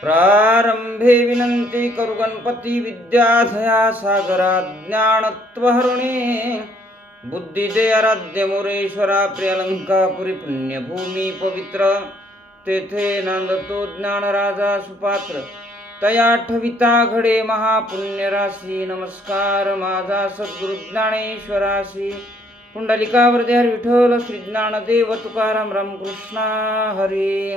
प्रारंभे विनंती करू गणपती विद्याधया सागरा ज्ञानत्वहरुणे बुद्धी दे आराध्य मोरेश्वरा प्रियलंकापुरी पुण्यभूमी पवित्र तेथे नांदतो ज्ञानराजा सुपात्र तया ठविता घडे महापुण्य राशी नमस्कार माझा सद्गुरु ज्ञानेश्वराशी कुंडलिकावरती हरी विठ्ठल श्री ज्ञानदेव तुकाराम रामकृष्ण हरी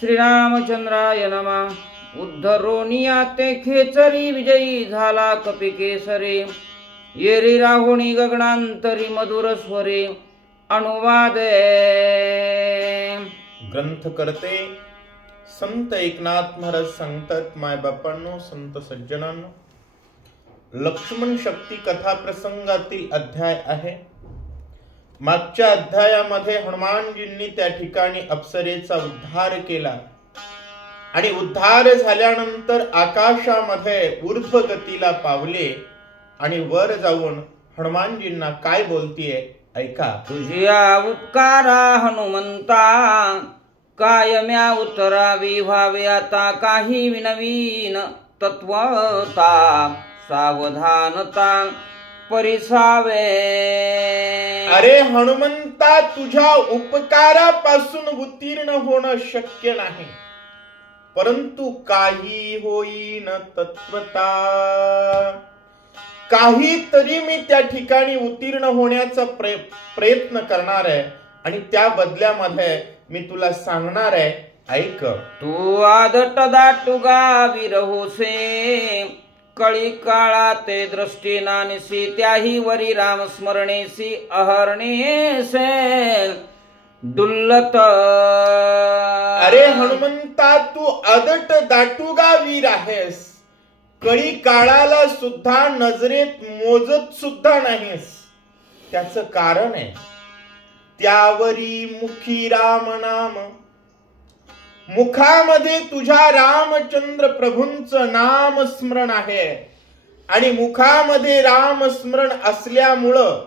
श्रीरामचंद्राय नमः उद्धरोनिया ते खेचरी विजयी झाला कपी केसरे येरी राहुणी गगनांतरी मधुर स्वरे अनुवादे ग्रंथ करते संत एकनाथ महाराज सांगतात माय बापांनो संत सज्जनांनो लक्ष्मण शक्ती कथा प्रसंगातील अध्याय आहे। मागच्या अध्यायामध्ये हनुमानजींनी त्या ठिकाणी अप्सरेचा उद्धार केला आणि उद्धार झाल्यानंतर आकाशामध्ये ऊर्ध्व गतीला पावले आणि वर जाऊन हनुमानजींना काय बोलतीये ऐका। तुझ्या उपकारा हनुमंता कायम्या उतरावी व्हावे आता काही विनवीन तत्वता सावधानता परिसावे। अरे हनुमंता तुझ्या उपकारापासून उत्तीर्ण होणं शक्य नाही परंतु काही होईन तत्वता काहीतरी मी त्या ठिकाणी उत्तीर्ण होण्याचा प्रयत्न करणार आहे आणि त्या बदल्यामध्ये मी तुला सांगणार आहे ऐक। तू आदट दाटुगा विरहोसे कळी काळा ते दृष्टी नानिसी त्याही वरी राम स्मरणेसी अहरणेसे डुल्लत। अरे हनुमंता तू आदट दाटुगा वीर आहेस कळी काळाला सुद्धा नजरेत मोजत सुद्धा नाहीस त्याचं कारण आहे त्यावरी मुखी राम नाम मुखामध्ये तुझ्या रामचंद्र प्रभूंचं नाम स्मरण आहे आणि मुखामध्ये राम स्मरण असल्यामुळं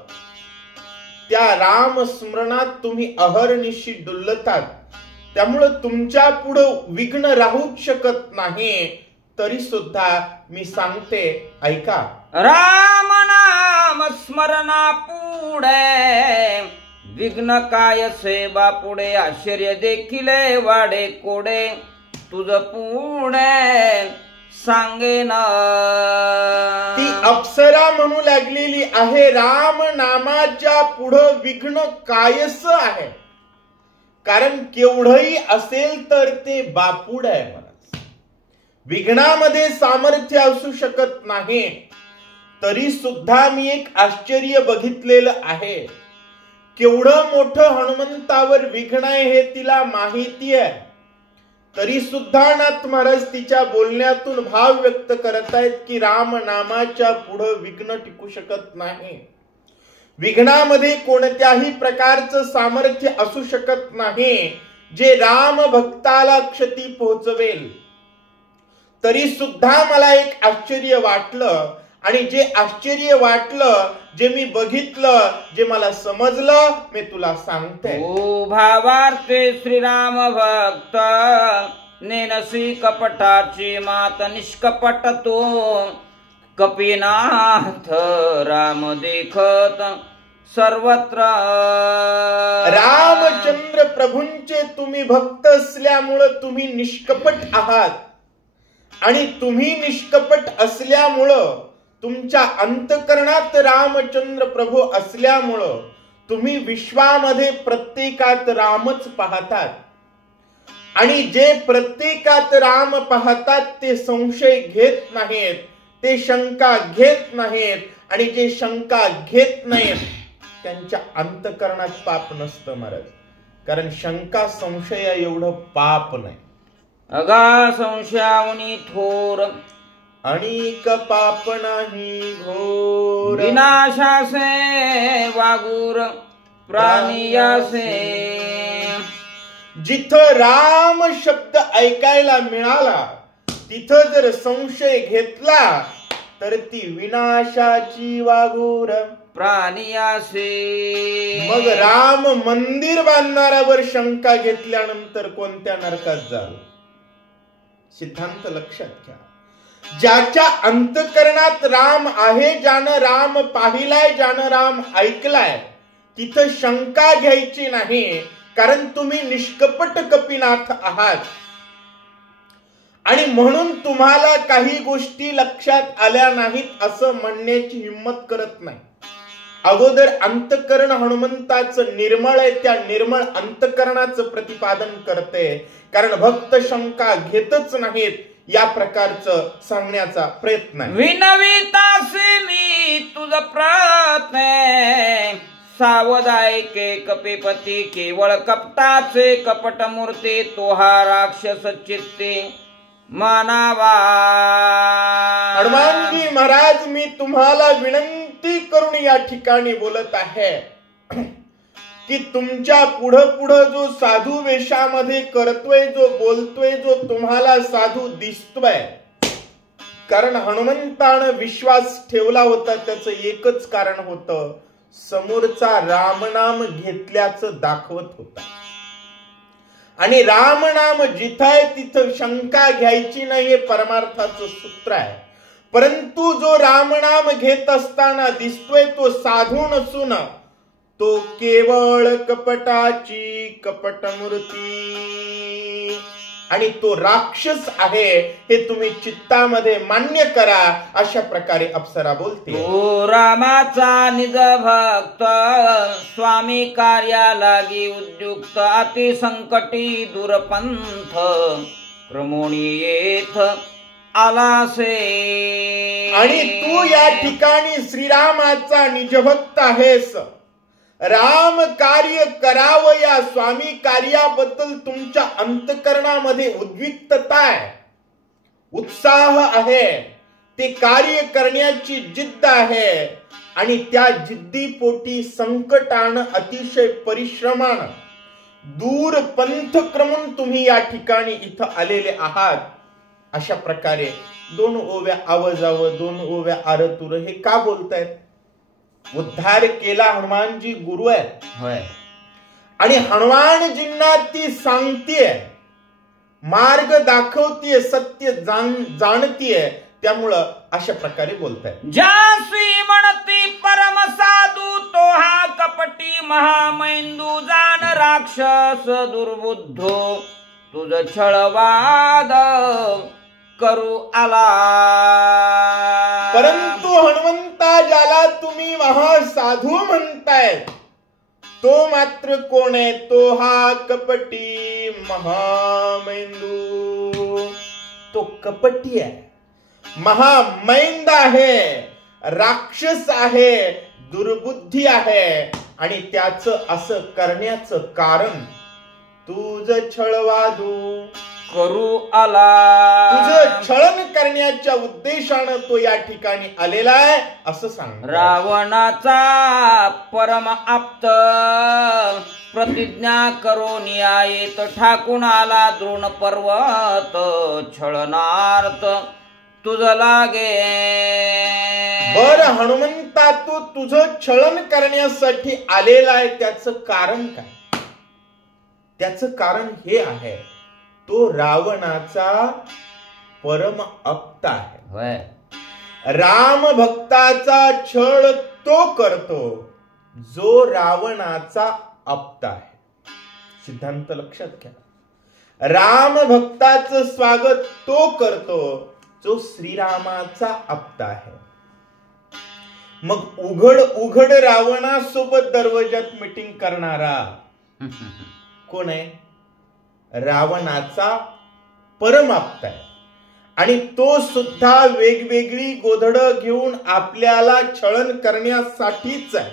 त्या राम स्मरणात तुम्ही अहर्निशी डुलतात त्यामुळं तुमच्या पुढं विघ्न राहूच शकत नाही तरी सुद्धा मी सांगते ऐका। राम नाम स्मरणा पुढे विघ्न काय सेवा पुढे आश्चर्य देखील वाडे कोडे तुझ पुढे सांगेन। ती अप्सरा म्हणू लागलेली आहे राम नामाच्या पुढं विघ्न कायस आहे कारण केवढंही असेल तर ते बापुड आहे मला विघ्नामध्ये सामर्थ्य असू शकत नाही तरी सुद्धा मी एक आश्चर्य बघितलेलं आहे केवढं मोठं हनुमंतावर विघ्न आहे हे तिला माहिती आहे तरी सुद्धा नाथ महाराज तिच्या बोलण्यातून भाव व्यक्त करत आहेत की राम नामाच्या पुढे विघ्न टिकू शकत नाही विघ्नामध्ये कोणत्याही प्रकारचं सामर्थ्य असू शकत नाही जे राम भक्ताला क्षती पोहोचवेल। तरी सुद्धा मला एक आश्चर्य वाटलं आणि जे आश्चर्य वाटलं जे मी बघितलं जे मला समजलं मी तुला सांगते। ओ भावार्थे श्रीराम भक्त नेनसी कपटाची मात निष्कपट तो कपिनाथ राम देखत सर्वत्र। रामचंद्र प्रभूंचे तुम्ही भक्त असल्यामुळं तुम्ही निष्कपट आहात आणि तुम्ही निष्कपट असल्यामुळं तुमच्या अंतकरणात रामचंद्र प्रभू असल्यामुळं तुम्ही विश्वामध्ये प्रत्येकात रामच पाहतात आणि जे प्रत्येकात राम पाहतात ते संशय घेत नाहीत ते शंका घेत नाहीत आणि जे शंका घेत नाहीत त्यांच्या अंतकरणात पाप नसतं महाराज कारण शंका संशय एवढं पाप नाही। अगा संशयावनी थोर अनेक पाप नाही घोर विनाशासे वागूर प्राणियासे। जिथं राम शब्द ऐकायला मिळाला तिथं जर संशय घेतला तर ती विनाशाची वागूर प्राणियासे। मग राम मंदिर बांधणाऱ्यावर शंका घेतल्यानंतर कोणत्या नरकात जाल सिद्धांत लक्षात घ्या. ज्याच्या अंतकरणात राम आहे, ज्यानं राम पाहिलाय, ज्यानं राम ऐकलाय, तिथं शंका घ्यायची नाही. कारण तुम्ही निष्कपट कपिनाथ आहात आणि म्हणून तुम्हाला काही गोष्टी लक्षात आल्या नाहीत असं म्हणण्याची हिंमत करत नाही. अगोदर अंतकरण हनुमंताचं निर्मळ आहे, त्या निर्मळ अंतकरणाचं प्रतिपादन करते. कारण भक्त शंका घेतच नाहीत या प्रकारचं सांगण्याचा प्रयत्न आहे. विनवितासी मी तुझ प्रयत्न सावध ऐके कपिपती, केवळ कपटाचे कपट मूर्ती, तो हा राक्षस चित्ते मानावा. हनुमानजी महाराज, मी तुम्हाला विनंती करून या ठिकाणी बोलत आहे की तुमच्या पुढं जो साधू वेशामध्ये करतोय, जो बोलतोय, जो तुम्हाला साधू दिसतोय, कारण हनुमंतानं विश्वास ठेवला होता त्याचं एकच कारण होतं, समोरचा रामनाम घेतल्याचं दाखवत होता. आणि रामनाम जिथं आहे तिथं शंका घ्यायची नाही, हे परमार्थाचं सूत्र आहे. परंतु जो रामनाम घेत असताना दिसतोय तो साधू नसून तो केवळ कपटाची कपटमूर्ती आणि तो राक्षस आहे, हे तुम्ही चित्तामध्ये मान्य करा. अशा प्रकारे अप्सरा बोलते. तो रामाचा निज भक्त, स्वामी कार्या लागी उद्युक्त, अति संकटी दूरपंथ, क्रमोणी येथ आलासे. आणि तू या ठिकाणी श्रीरामाचा निजभक्त आहेस. राम कार्य करावं या स्वामी कार्याबद्दल तुमच्या अंतकरणामध्ये उद्विग्नता आहे, उत्साह आहे, ते कार्य करण्याची जिद्द आहे. आणि त्या जिद्दीपोटी संकटानं, अतिशय परिश्रमानं दूर पंथ क्रमून तुम्ही या ठिकाणी इथं आलेले आहात. अशा प्रकारे दोन ओव्या आवजावं, दोन ओव्या आरतुर हे का बोलतायत? उद्धार केला हनुमानजी गुरु आहे आणि हनुमानजींना ती सांगतीये, मार्ग दाखवतीये, सत्य जाणतीये. त्यामुळं अशा प्रकारे बोलताय. जासी म्हणती परम साधू, तो हा कपटी महामैंदू, जाण राक्षस दुर्बुद्धो, तुझ छळवाद करू आला. परंतु हनुमंता, ज्याला तुम्ही महासाधू म्हणताय, तो मात्र कोण आहे? तो हा कपटी महामैंदू. तो कपटी आहे, महामैंद आहे, राक्षस आहे, दुर्बुद्धी आहे. आणि त्याचं असं करण्याचं कारण तुझ छळवादू करू आला. तुझं छळन करण्याच्या उद्देशानं तो या ठिकाणी आलेला आहे असं सांग. रावणाचा परम आप्त, प्रतिज्ञा करून येत ठाकून आला द्रोण पर्वत, छळनार्थ तुझ लागे. बर हनुमंता, तो तुझं छळन करण्यासाठी आलेला आहे, त्याचं कारण काय? त्याचं कारण हे आहे, तो रावणाचा परम आप्त आहे. राम भक्ताचा छळ तो करतो जो रावणाचा आप्त आहे. सिद्धांत लक्षात घ्या. राम भक्ताचं स्वागत तो करतो जो श्रीरामाचा आप्त आहे. मग उघड रावणासोबत दरवाजात मीटिंग करणारा कोण आहे? रावणाचा परमाप्त आहे. आणि तो सुद्धा वेगवेगळी गोधडं घेऊन आपल्याला छळन करण्यासाठीच आहे.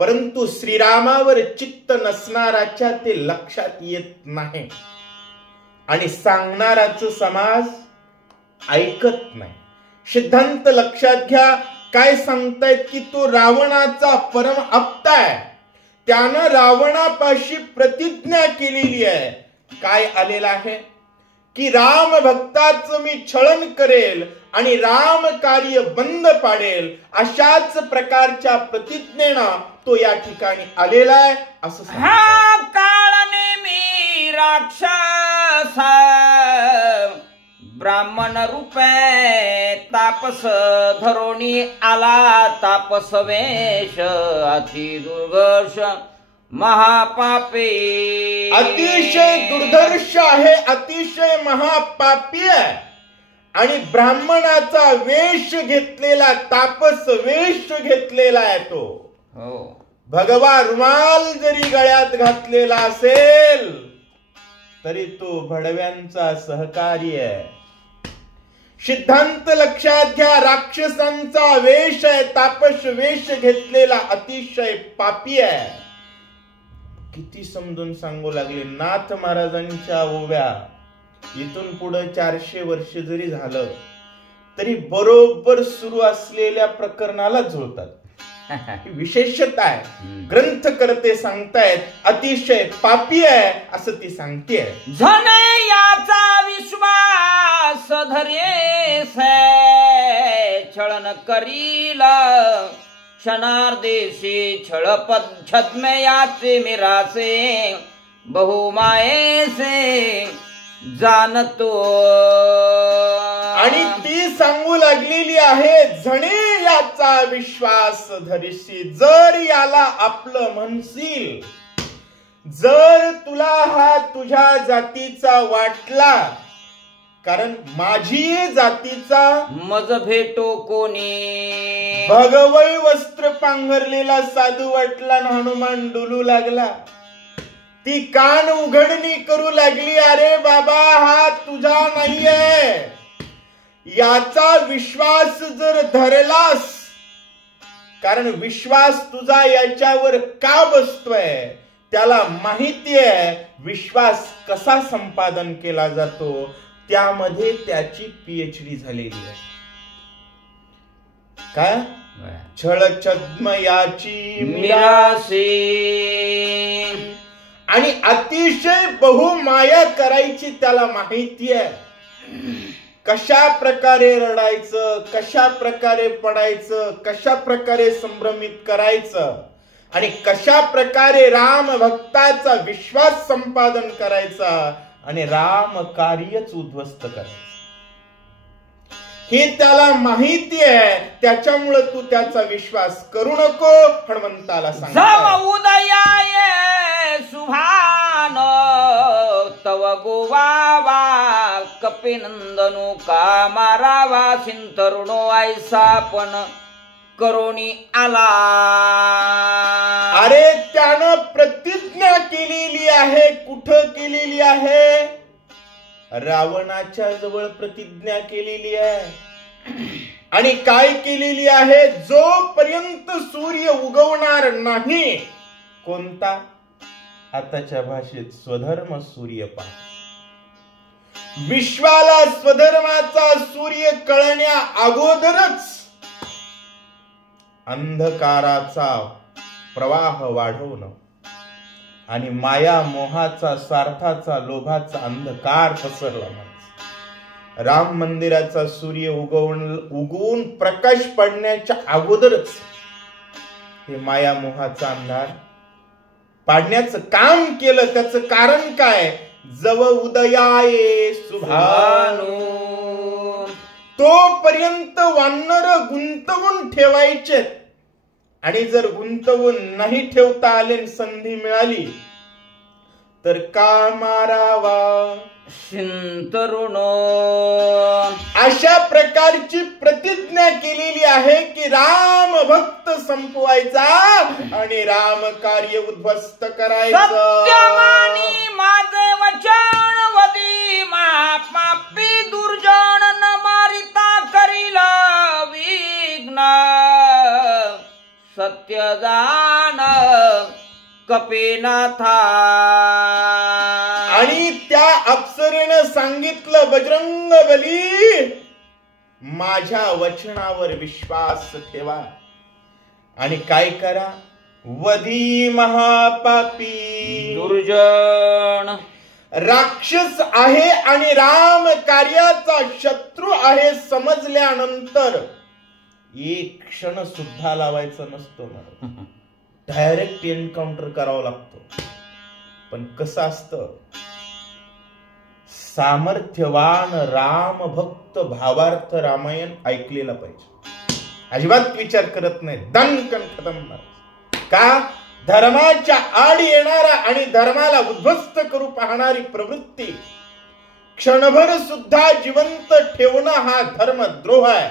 परंतु श्रीरामावर चित्त नसणाराच्या ते लक्षात येत नाही आणि सांगणाराचं समाज ऐकत नाही. सिद्धांत लक्षात घ्या. काय सांगतायत की तो रावणाचा परम आप्त आहे. त्यानं रावणापाशी प्रतिज्ञा केलेली आहे. काय आलेला आहे की राम भक्ताचं मी छळन करेल आणि राम कार्य बंद पाडेल. अशाच प्रकारच्या प्रतिज्ञेनं तो या ठिकाणी आलेला आहे असं हा काळ नेहमी राक्षस ब्राह्मण रूपे तापस धरोणी आला तापस वेश अति दुर्गर्ष महापापे अतिशय दुर्धर्ष आहे, अतिशय महापापी आहे आणि ब्राह्मणाचा वेश घेतलेला, तापस वेश घेतलेला आहे तो. हो. भगवा रुमाल जरी गळ्यात घातलेला असेल तरी तो भडव्यांचा सहकारी आहे. सिद्धांत लक्षात घ्या, राक्षसांचा वेश आहे, तापस वेश घेतलेला अतिशय पापी आहे. किती समजून सांगू लागले नाथ महाराजांच्या ओव्या. इथून पुढे 400 वर्ष जरी झालं तरी बरोबर सुरू असलेल्या प्रकरणाला जुळतात. विशेषता आहे. ग्रंथकर्ते सांगतायत अतिशय पापी आहे असं ती सांगते. झणे याचा विश्वास धरेस छळन करीला क्षणार्देशी छळपद छद्मयाचे मिरासे बहुमायेसे जाणतो. आणि ती सांगू लागलेली आहे झणे याचा विश्वास धरीशी. जर याला आपलं म्हणशील, जर तुला हा तुझ्या जातीचा वाटला, कारण माझी जातीचा मज भेटो कोणी. भगवई वस्त्र पांघरलेला साधू वाटला ना हनुमान डुलू लागला. ती कान उघडणी करू लागली, अरे बाबा हा तुझा नाहीये. याचा विश्वास जर धरलास, कारण विश्वास तुझा याच्यावर का बसतोय, त्याला माहिती आहे विश्वास कसा संपादन केला जातो. त्यामध्ये त्याची PhD झालेली आहे. काय छळ छद्म याची मिरासे आणि अतिशय बहुमाया करायची त्याला माहिती आहे. कशा प्रकारे रडायचं, कशा प्रकारे पडायचं, कशा प्रकारे संभ्रमित करायचं आणि कशा प्रकारे राम भक्ताचा विश्वास संपादन करायचा आणि राम कार्यच उद्ध्वस्त करायचं हे त्याला माहिती आहे. त्याच्यामुळे तू त्याचा विश्वास करू नको. हनुमंताला सांग उदयाये सुभान तव गोवावा कपिनंदनो का मारावा सिंतरुणो ऐसा पण करोनी आला. अरे त्यानं प्रतिज्ञा केलेली आहे. कुठं केलेली आहे? रावणाच्या जवळ प्रतिज्ञा केलेली आहे. आणि काय केलेली आहे? जोपर्यंत सूर्य उगवणार नाही, कोणता? आताच्या भाषेत स्वधर्म सूर्य पहा. विश्वाला स्वधर्माचा सूर्य कळण्या अगोदरच अंधकाराचा प्रवाह वाढवणं आणि माया मोहाचा स्वार्थाचा लोभाचा अंधकार पसरला. राम मंदिराचा सूर्य उगवून प्रकाश पडण्याच्या अगोदरच हे माया मोहाचा अंधार पाडण्याचं काम केलं. त्याचं कारण काय? जव उदयाये सुभानो. तोपर्यंत वानर गुंतवून ठेवायचे आणि जर गुंतवून नाही ठेवता आले, संधी मिळाली तर का मारावा सिंतरुणो. अशा प्रकारची प्रतिज्ञा केलेली आहे की राम भक्त संपवायचा आणि राम कार्य उद्ध्वस्त करायचं. सत्यमानी माझे वचन वदी पापी दुर्जन न मारिता करील विघ्न सत्य जाण कपिनाथा. आणि त्या अप्सरेनं सांगितलं बजरंग बली माझ्या वचनावर विश्वास ठेवा आणि काय करा? वधी महापापी दुर्जन राक्षस आहे आणि राम कार्याचा शत्रू आहे समजल्यानंतर एक क्षण सुद्धा लावायचा नसतो. डायरेक्ट एन्काउंटर करावं लागतो. पण कसं असतं, सामर्थ्यवान राम भक्त भावार्थ रामायण ऐकलेला पाहिजे. अजिबात विचार करत नाही, दणकन खतम. का? धर्माच्या आड येणारा आणि धर्माला उद्ध्वस्त करू पाहणारी प्रवृत्ती क्षणभर सुद्धा जिवंत ठेवणं हा धर्मद्रोह आहे.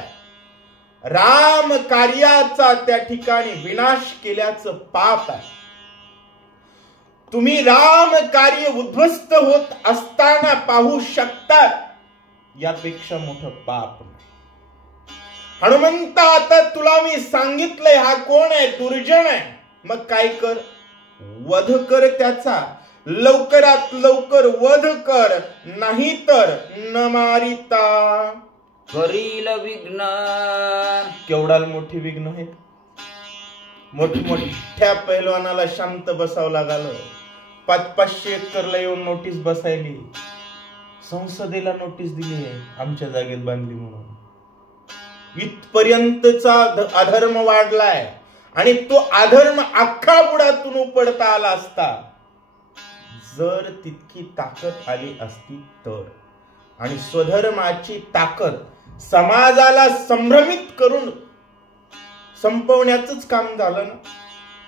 राम कार्याचा त्या ठिकाणी विनाश केल्याचं पाप आहे. तुम्ही राम कार्य उद्ध्वस्त होत असताना पाहू शकतात, यापेक्षा मोठं पाप नाही. हनुमंता, आता तुला मी सांगितलंय हा कोण आहे? दुर्जन आहे. मग काय कर? वध कर त्याचा, लवकरात लवकर वध कर, नाही तर न मारिता करील विघ्न. केवढा मोठी विघ्न आहे. मोठ्या पैलवानाला शांत बसावं लागलं. 500 एकरला येऊन नोटीस बसायली, संसदेला नोटीस दिली आहे आमच्या जागेत बांधली म्हणून. इथपर्यंतचा अधर्म वाढलाय आणि तो अधर्म अख्खा बुडातून उपडता आला असता जर तितकी ताकद आली असती तर. आणि स्वधर्माची ताकद समाजाला संभ्रमित करून संपवण्याचंच काम झालं ना,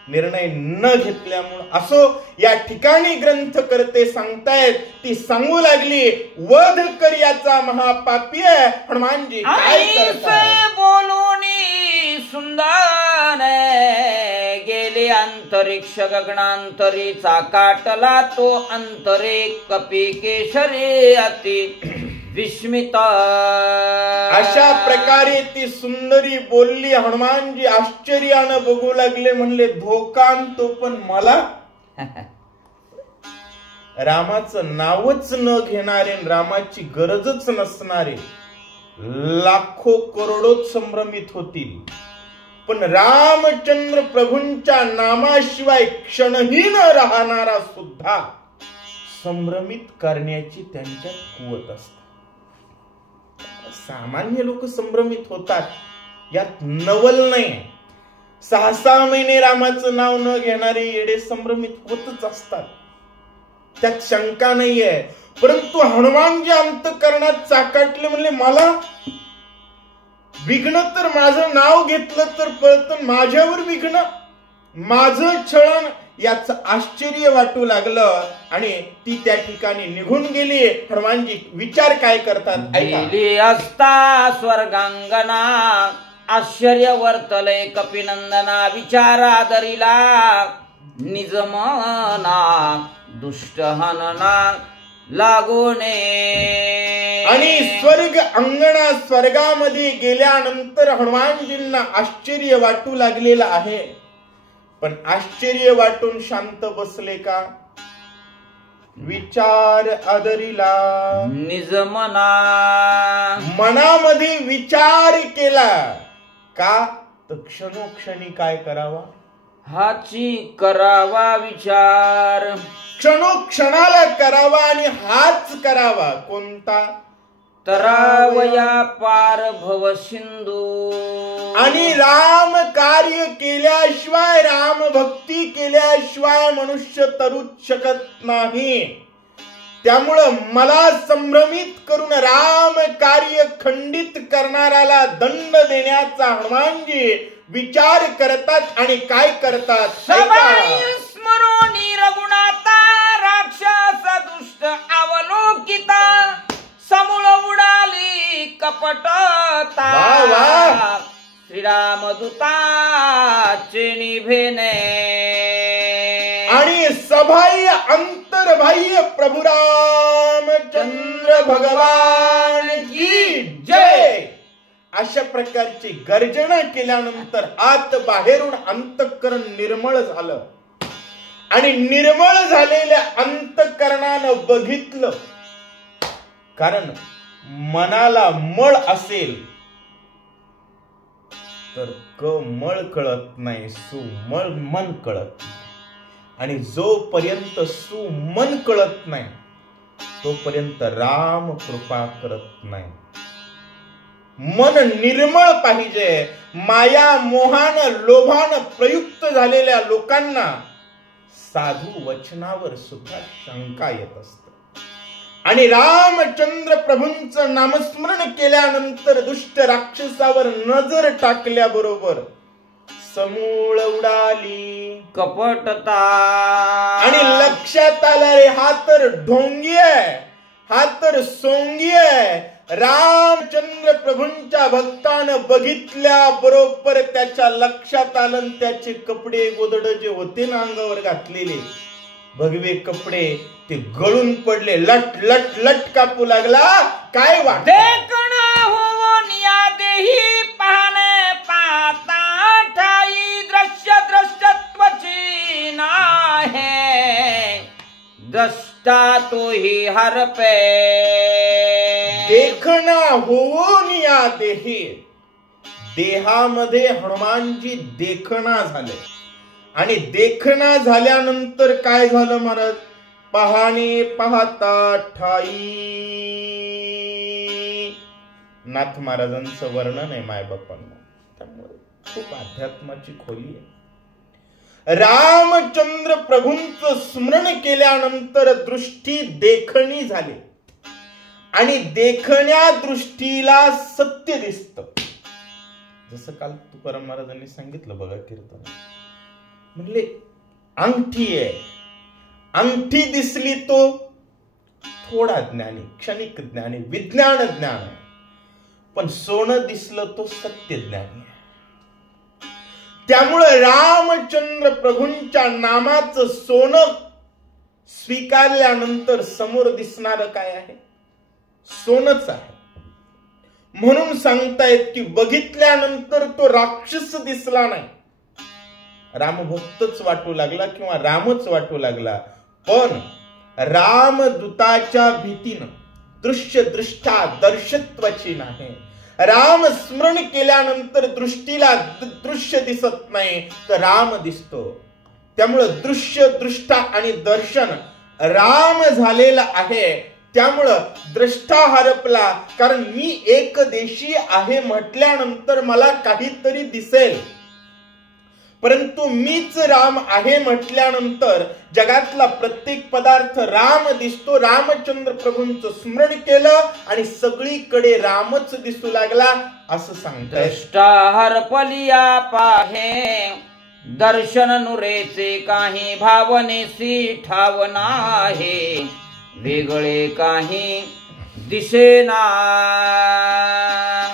निर्णय न घेतल्यामुळे. असो, या ठिकाणी ग्रंथकर्ते सांगतायत, ती सांगू लागली वध कर याचा महापापी आहे. हनुमानजी काय करतात? बोलून सुंदर गेले अंतरिक्ष गगनांतरीचा काटला तो अंतरे कपी केशरे अति विस्मित. अशा प्रकारे ती सुंदरी बोलली. हनुमानजी आश्चर्यानं बघू लागले, म्हणले धोका तो पण मला. रामाचं नावच न घेणारे, रामाची गरजच नसणारे लाखो करोडोत संभ्रमित होतील, पण रामचंद्र प्रभूंच्या नामाशिवाय क्षणही न राहणारा सुद्धा संभ्रमित करण्याची त्यांच्यात कुवत असते. सामान्य लोक संभ्रमित होतात, यात नवल नाही. 6-6 महिने रामाचं नाव न घेणारे येडे संभ्रमित होतच असतात, त्यात शंका नाहीये. परंतु हनुमानजी अंतःकरणात चाकाटले, म्हणले मला विघ्न तर माझं नाव घेतलं तर कळतं, माझ्यावर विघ्न, माझं छळण, याचं आश्चर्य वाटू लागलं आणि ती त्या ठिकाणी निघून गेली. हनुमानजी विचार काय करतात? गेली असता स्वर्गांगना आश्चर्य वर्तले कपिनंदना. विचारा दरिला निजमना दुष्ट हनना लागोने. आणि स्वर्ग अंगणा, स्वर्गामध्ये गेल्यानंतर हनुमानजींना आश्चर्य वाटू लागलेलं आहे. पण आश्चर्य वाटून शांत बसले का? विचार आदरिला निजमना. मनामध्ये विचार केला का? तर क्षणोक्षणी काय करावा? हाची करावा विचार. क्षणोक्षणाला करावा आणि हाच करावा. कोणता? तरावया पार भव सिंधू. आणि राम कार्य केल्याशिवाय, राम भक्ती केल्याशिवाय मनुष्य तरूच शकत नाही. त्यामुळं मला संभ्रमित करून राम कार्य खंडित करणाऱ्याला दंड देण्याचा हनुमानजी विचार करतात. आणि काय करतात? स्मरोनी रघुनाथा राक्षस दुष्ट अवलोकिता. समूळ उडाली कपटता. श्रीराम दूताचे निभेने. आणि सबाह्य अंतर्बाह्य प्रभु रामचंद्र भगवान की जय अशा प्रकारची गर्जना केल्यानंतर आत बाहेरून अंतःकरण निर्मळ झालं. आणि निर्मळ झालेल्या अंतःकरणानं बघितलं, कारण मनाला मळ असेल तर मळ कळत नाही, सुमळ मन कळत नाही. आणि जोपर्यंत सुमन कळत नाही तोपर्यंत राम कृपा करत नाही. मन निर्मळ पाहिजे. माया मोहानं लोभानं प्रयुक्त झालेल्या लोकांना साधू वचनावर सुद्धा शंका येत असते. आणि रामचंद्र प्रभूंचं नामस्मरण केल्यानंतर दुष्ट राक्षसावर नजर टाकल्याबरोबर समूळ उडाली कपटता. आणि लक्षात आलं रे हा तर ढोंगी आहे, हा तर सोंगी आहे. रामचंद्र प्रभूंच्या भक्तानं बघितल्या बरोबर त्याच्या लक्षात आलं त्याचे कपडे गोदड जे होते ना अंगावर घातलेले भगवे कपडे ते गळून पडले. लट लट लट कापू लागला. काय वाटत देखण होऊन या देही पाहणे पाहता ठाई दृश्य दृष्टत्वची नाहे द्रष्टा तोही हरपे. देखणा होऊन या देही, देहामध्ये हनुमानजी देखणा झाले. आणि देखणा झाल्यानंतर काय झालं महाराज? पाहणे पाहता ठाई. नाथ महाराजांचं वर्णन आहे मायबापांना, त्यामुळे खूप अध्यात्माची खोली आहे. रामचंद्र प्रभूंचं स्मरण केल्यानंतर दृष्टी देखणी झाली आणि देखण्या दृष्टीला सत्य दिसत. जसं काल तुकाराम महाराजांनी सांगितलं बघा कीर्तन, म्हणले अंगठी आहे, अंगठी दिसली तो थोडा ज्ञानी, क्षणिक ज्ञानी, विज्ञान ज्ञान आहे. पण सोनं दिसलं तो सत्य ज्ञानी आहे. त्यामुळे रामचंद्र प्रभूंच्या नामाचं सोनं स्वीकारल्यानंतर समोर दिसणार काय आहे? सोनच आहे. म्हणून सांगतायत की बघितल्यानंतर तो राक्षस दिसला नाही, रामभक्तच वाटू लागला किंवा रामच वाटू लागला. पण रामदूताच्या भीतीनं दृश्य दृष्टा दर्शत्वाची नाही. राम स्मरण केल्यानंतर दृष्टीला दृश्य दिसत नाही तर राम दिसतो. त्यामुळं दृश्य दृष्टा आणि दर्शन राम झालेला आहे. त्यामुळं द्रष्टा हरपला. कारण मी एकदेशी आहे म्हटल्यानंतर मला काहीतरी दिसेल, परंतु मीच राम आहे म्हटल्यानंतर जगातला प्रत्येक पदार्थ राम दिसतो. रामचंद्र प्रभूंचं स्मरण केलं आणि सगळीकडे रामच दिसू लागला असं सांगतात. द्रष्टा हरपलिया पाहे दर्शन नुरेचे काही भावनेसी ठाव नाही वेगळे काही दिसेना.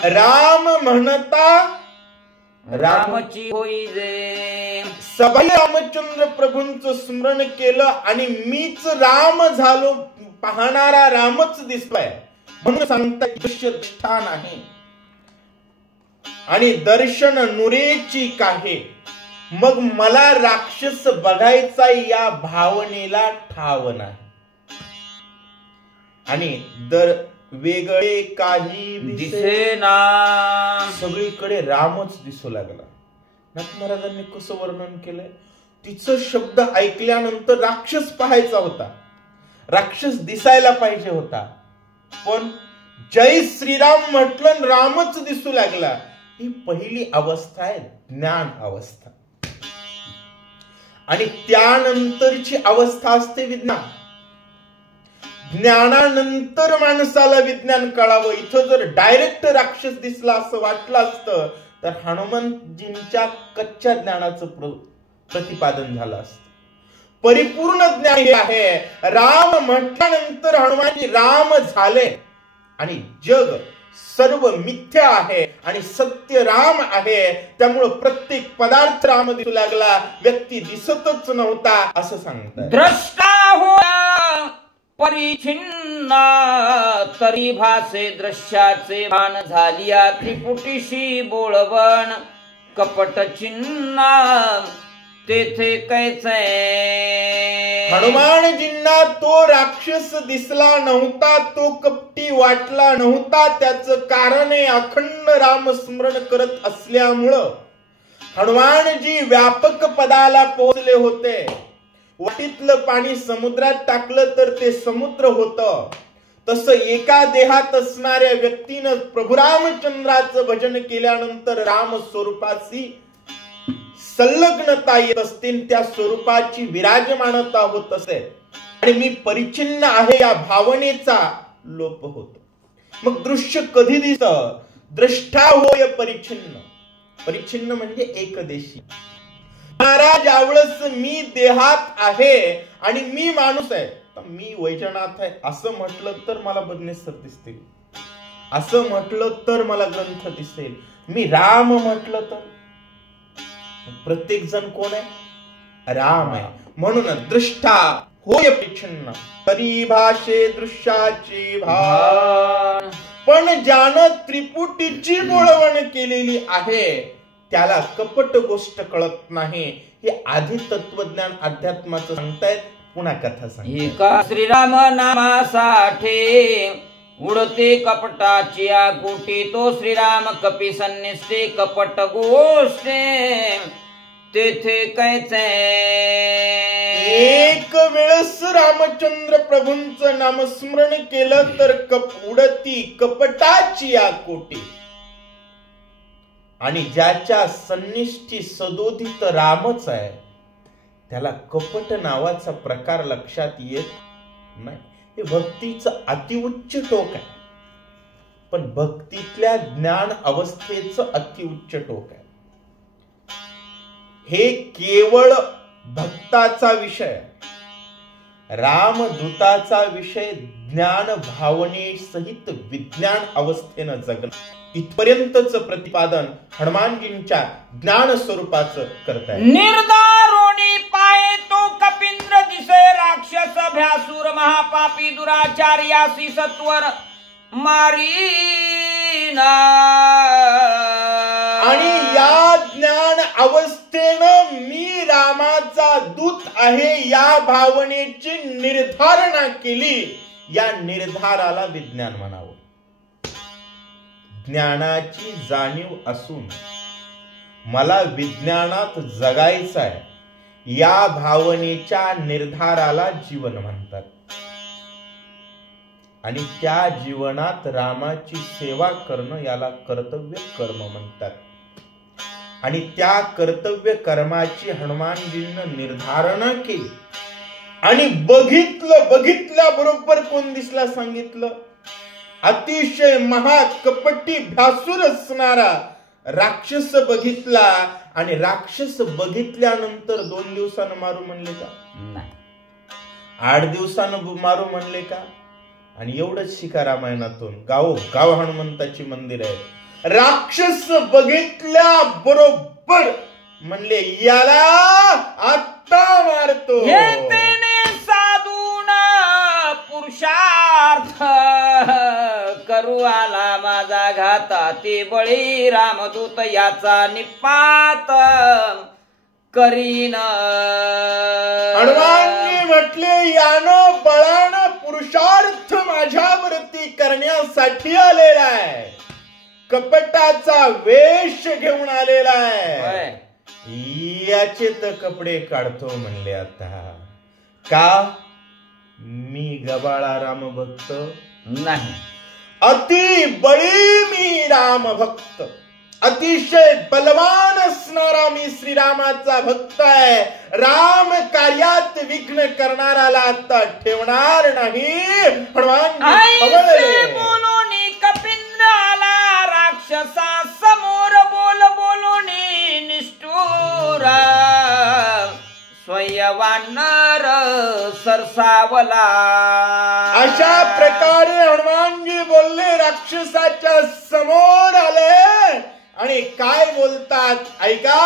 राम म्हणता रामची होई जे. सबाई रामचंद्र प्रभूंचं स्मरण केलं आणि मीच राम झालो, पाहणारा रामच दिसलाय म्हणून सांगतात दृश्य दृष्टा नाही आणि दर्शन नुरेची काही. मग मला राक्षस बघायचा या भावनेला ठाव नाही आणि दर वेगळे काही दिसेना. सगळीकडे रामच दिसू लागला. नाथ महाराजांनी कसं वर्णन केलंय? तिचं शब्द ऐकल्यानंतर राक्षस पाहायचा होता, राक्षस दिसायला पाहिजे होता, पण जय श्रीराम म्हटलं रामच दिसू लागला. ही पहिली अवस्था आहे ज्ञान अवस्था. आणि त्यानंतरची अवस्था असते विज्ञान. ज्ञानानंतर माणसाला विज्ञान कळावं. इथं जर डायरेक्ट राक्षस दिसला असं वाटलं असतं तर हनुमंतजींच्या कच्च्या ज्ञानाचं प्रतिपादन झालं असतं. परिपूर्ण ज्ञान हे आहे. राम म्हटल्यानंतर हनुमानजी राम झाले आणि जग सर्व मिथ्या आहे आणि सत्य राम आहे. त्यामुळे प्रत्येक पदार्थ राम दिसू लागला, व्यक्ती दिसतच नव्हता असं सांगतात. द्रष्टा होया परिच्छिन्न तरी भासे दृश्याचे भान झालिया त्रिपुटीशी बोळवण कपट चिन्ह तेथे कैसे. हनुमानजींना तो राक्षस दिसला नव्हता, तो कपटी वाटला नव्हता. त्याचं कारण आहे अखंड राम स्मरण करत असल्यामुळं हनुमानजी व्यापक पदाला पोहोचले होते. वाटीतलं पाणी समुद्रात टाकलं तर ते समुद्र होतं. तसं एका देहात असणाऱ्या व्यक्तीनं प्रभू रामचंद्राचं भजन केल्यानंतर राम स्वरूपाची संलग्नता येत असते, त्या स्वरूपाची विराजमानता होत असे. आणि मी परिच्छिन्न आहे या भावनेचा लोप होतो. मग दृश्य कधी दिसतं? द्रष्टा होय परिच्छिन्न. परिच्छिन्न म्हणजे एकदेशी. ज्यावेळेस मी देहात आहे आणि मी माणूस आहे, मी वैजनाथ आहे असं म्हटलं तर मला बदनेश्वर दिसतील, असं म्हटलं तर मला ग्रंथ दिसेल. मी राम म्हटलं तर प्रत्येक जण कोण आहे? राम आहे. म्हणून दृष्टा होय परिच्छिन्न तरी भाषे दृश्याची भान. पण ज्यानं त्रिपुटीची बोळवण केलेली आहे त्याला कपट गोष्ट कळत नाही. हे आधी तत्वज्ञान अध्यात्माचं सांगतायत, पुन्हा कथा सांगतायत. एका श्रीराम नामासाठी उडते कपटाची आकुटी, तो श्रीराम कपी संनिष्ठे कपट गोष्टे तेथे कैचे. एक वेळेस रामचंद्र प्रभूंचं नामस्मरण केलं तर उडती कपटाची आकोटी. आणि ज्याच्या सन्निष्ठी सदोदित रामच आहे त्याला कपट नावाचा प्रकार लक्षात येत नाही. हे भक्तीचं अतिउच्च टोक आहे, पण भक्तीतल्या ज्ञान अवस्थेचं अतिउच्च टोक आहे. हे केवळ भक्ताचा विषय, रामदूताचा विषय ज्ञान भावने सहित विज्ञान अवस्थेनं जगणं इथपर्यंतच प्रतिपादन हनुमानजींच्या ज्ञान स्वरूपाचं करताय. निर्दारोणी पाये तो कपिंद्र दिसे राक्षस भ्यासूर महापापी दुराचार्यासी सत्वर मारीना. आणि या ज्ञान अवस्थेनं मी रामाचा दूत आहे या भावनेची निर्धारणा केली. या निर्धाराला विज्ञान म्हणावं. ज्ञानाची जाणीव असून मला विज्ञानात जगायचं आहे या भावनेच्या निर्धाराला जीवन म्हणतात. आणि त्या जीवनात रामाची सेवा करणं याला कर्तव्य कर्म म्हणतात. आणि त्या कर्तव्य कर्माची हनुमानजींनी निर्धारण केली. आणि बघितल्याबरोबर कोण दिसला सांगितलं? अतिशय महाकपटी भ्यासूर असणारा राक्षस बघितला. आणि राक्षस बघितल्यानंतर 2 दिवसानं मारू म्हणले का? नाही. 8 दिवसानं मारू म्हणले का? आणि एवढंच शिका रामायणातून. गाव हनुमंताची मंदिर आहे. राक्षस बघितल्या बरोबर म्हणले याला आत्ता मारतो. पुरुषार्थ करू आला माझा घाता, ते बळी रामदूत याचा निपात करीन. हनुमानजी म्हटले यानं बळानं पुरुषार्थ माझ्यावरती करण्यासाठी आलेला आहे. कपटाचा वेश घेऊन आलेला आहे. याचे तर कपडे काढतो म्हणले. आता का? मी गबाळा राम भक्त नाही. अति बळी मी राम भक्त. अतिशय बलवान असणारा मी श्रीरामाचा भक्त आहे. राम कार्यात विघ्न करणाराला आता ठेवणार नाही. बोलून कपिंद्र आला राक्षसा समोर बोलून निष्ठुरा स्वयंवानर सरसावला. अशा प्रकारे हनुमानजी बोलले, राक्षसाच्या समोर आले आणि काय बोलतात ऐका.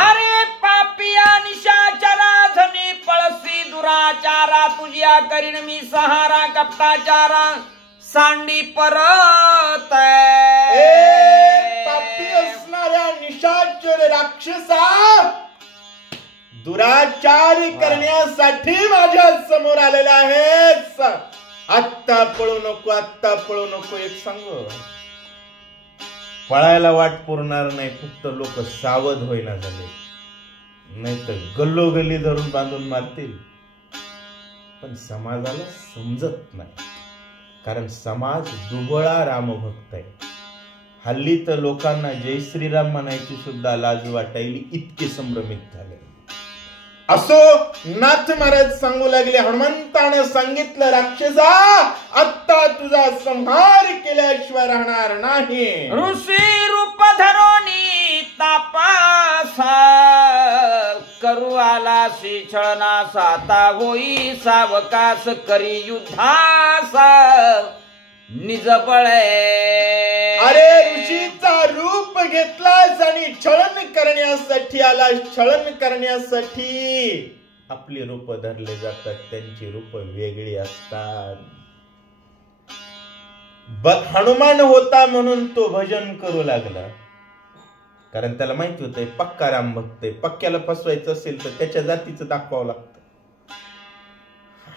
अरे पापिया निशाचरा धनी पळसी दुराचारा, तुझ्या करीन मी सहारा कपटाचारा सांडी परत. पापी असणाऱ्या निशाचर राक्षसा, दुराचार करण्यासाठी माझ्या समोर आलेला आहेस. आत्ता पळू नको, आत्ता पळू नको. एक सांगू, पळायला वाट पुरणार नाही. फक्त लोक सावध होईना झाले, नाही तर गल्लोगल्ली धरून बांधून मारतील. पण समाजाला समजत नाही, कारण समाज दुबळा रामभक्त आहे. हल्ली तर लोकांना जय श्रीराम म्हणायची सुद्धा लाज वाटायली, इतके संभ्रमित झाले. असो नाथ महाराज सांगू लागले, हनुमंतानं सांगितलं, राक्षसा आता तुझा संहार केल्याशिवाय राहणार नाही. ऋषी रूप धरोनी तापासा करू आला छळनास आता होई सावकाश करी युद्धासा निज बळे. अरे ऋषीचा रूप घेतलास आणि छळन करण्यासाठी आलास. छळन करण्यासाठी आपली रूप धरले जातात, त्यांची रूप वेगळी असतात. हनुमान होता म्हणून तो भजन करू लागला, कारण त्याला माहिती होतं पक्का राम भक्त आहे. पक्क्याला फसवायचं असेल तर त्याच्या जातीचं दाखवावं लागतं.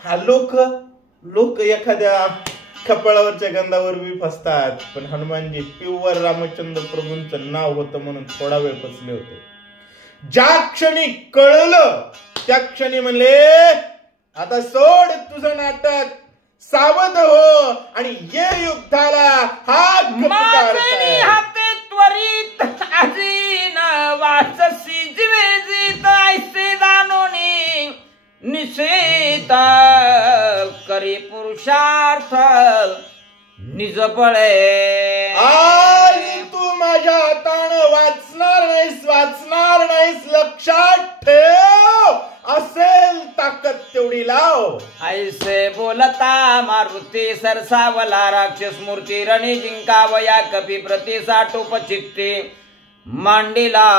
हा लोक एखाद्या कपाळावरच्या गंधावर बी फसतात, पण हनुमानजी प्युअर रामचंद्र प्रभूंचं नाव होतं म्हणून थोडा वेळ फसले होते. ज्या क्षणी कळलं त्या क्षणी म्हणले, आता सोड तुझं नाटक, सावध हो आणि ये युद्धाला. माझे हाते त्वरित अजीन वाचसी जिवेजित ऐसे दानोनी निषेध करी पुरुषार्थ निज बळे. आज तू माझ्या हातानं वाचणार नाहीस, लक्षात ठेव. असेल ताकद तेवढी लाव. ऐसे बोलता मारुती सरसावला राक्षस मूर्ती रणी जिंकावया कपी प्रति साठोप चित्ते मांडीला.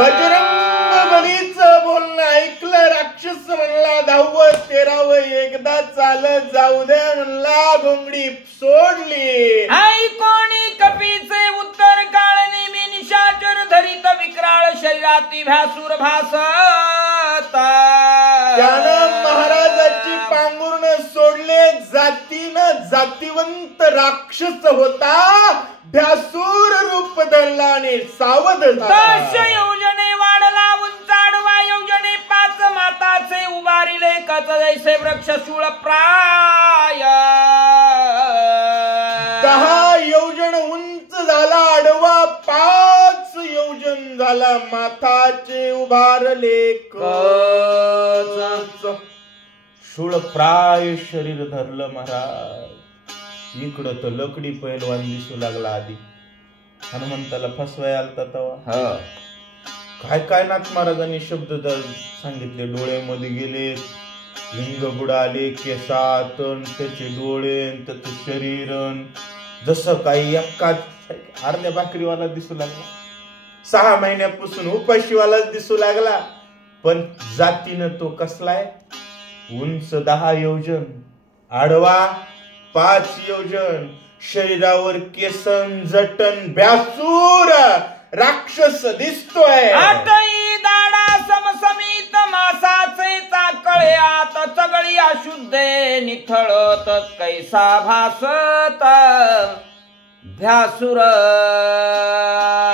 बजरंग बलीचं बोलणं ऐकलं. राक्षस म्हणला 10व 13व एकदा चालत जाऊ द्या म्हणला, घोंगडी सोडली. आई कोणी कपीचे उत्तर काळनी मी निशाचर धरित विक्राळ शरीराती भ्यासूर भासता. त्यानं महाराजाची पांघरुण सोडले. जातीनं जातीवंत राक्षस होता, भ्यासूर रूप धरला आणि सावध झाला. 10 योजने वाढला उंच, आडवा योजने 5 माताचे उभारिले कच जैसे वृक्ष शूळ प्राय. 10 योजन उंच झाला, आडवा 5 योजन झाला, माथाचे उभारले कच. शूळ प्राय शरीर धरलं महाराज. इकडं तर लकडी पैलवान दिसू लागला. आधी हनुमंताला फसवाय आलता तेव्हा काय नाथ महाराजांनी शब्द सांगितले. डोळ्यामध्ये गेले, लिंग बुडाले केसात, त्याचे डोळे, त्याचं शरीर जसं काही एकाच अर्ध्या भाकरीवाला दिसू लागला. 6 महिन्यापासून उपाशीवालाच दिसू लागला. पण जातीनं तो कसलाय, उंच 10 योजन, आडवा 5 योजन, शरीरावर केसन जटन, भ्यासूर राक्षस दिसतोय. आठही दाडा समसमित मासाचे चाकळे आत चगळी अशुद्धे निथळत कैसा भासत भ्यासूर.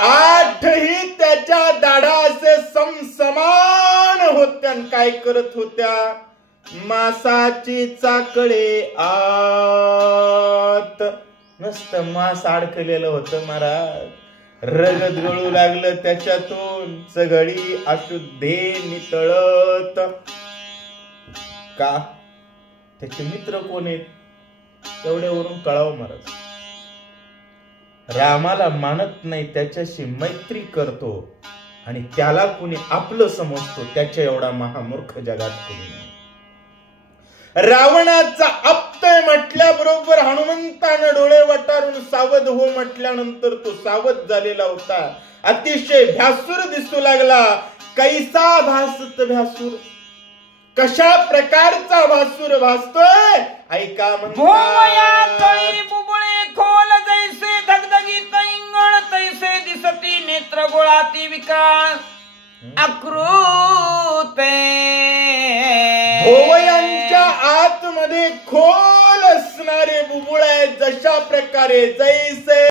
8ही त्याच्या दाढा असे समसमान होत्या. काय करत होत्या, मासाची चाकळे आत. नुसतं मांस अडकलेलं होतं महाराज. रगत गळू लागलं त्याच्यातून, चगळी अशुद्धे नितळत. का त्याचे मित्र कोण आहेत तेवढ्यावरून कळावं महाराज. रामाला मानत नाही, त्याच्याशी मैत्री करतो आणि त्याला कुणी आपलं समजतो, त्याच्या एवढा महामूर्ख जगात कुणी नाही. रावणाचा अपतय म्हटल्याबरोबर हनुमंतानं डोळे वटारून सावध हो म्हटल्यानंतर तो सावध झालेला होता. अतिशय भ्यासूर दिसू लागला. कैसा भासत भ्यासूर, कशा प्रकारचा भासूर भासतोय ऐका. म्हणतात बुबुळे खोल जैसे धगधगीत इंगळ तैसे दिसती नेत्र गोळाती विकाळ आकृते. भोवयांच्या आतमध्ये खोल असणारे बुबुळ आहेत, जशा प्रकारे जैसे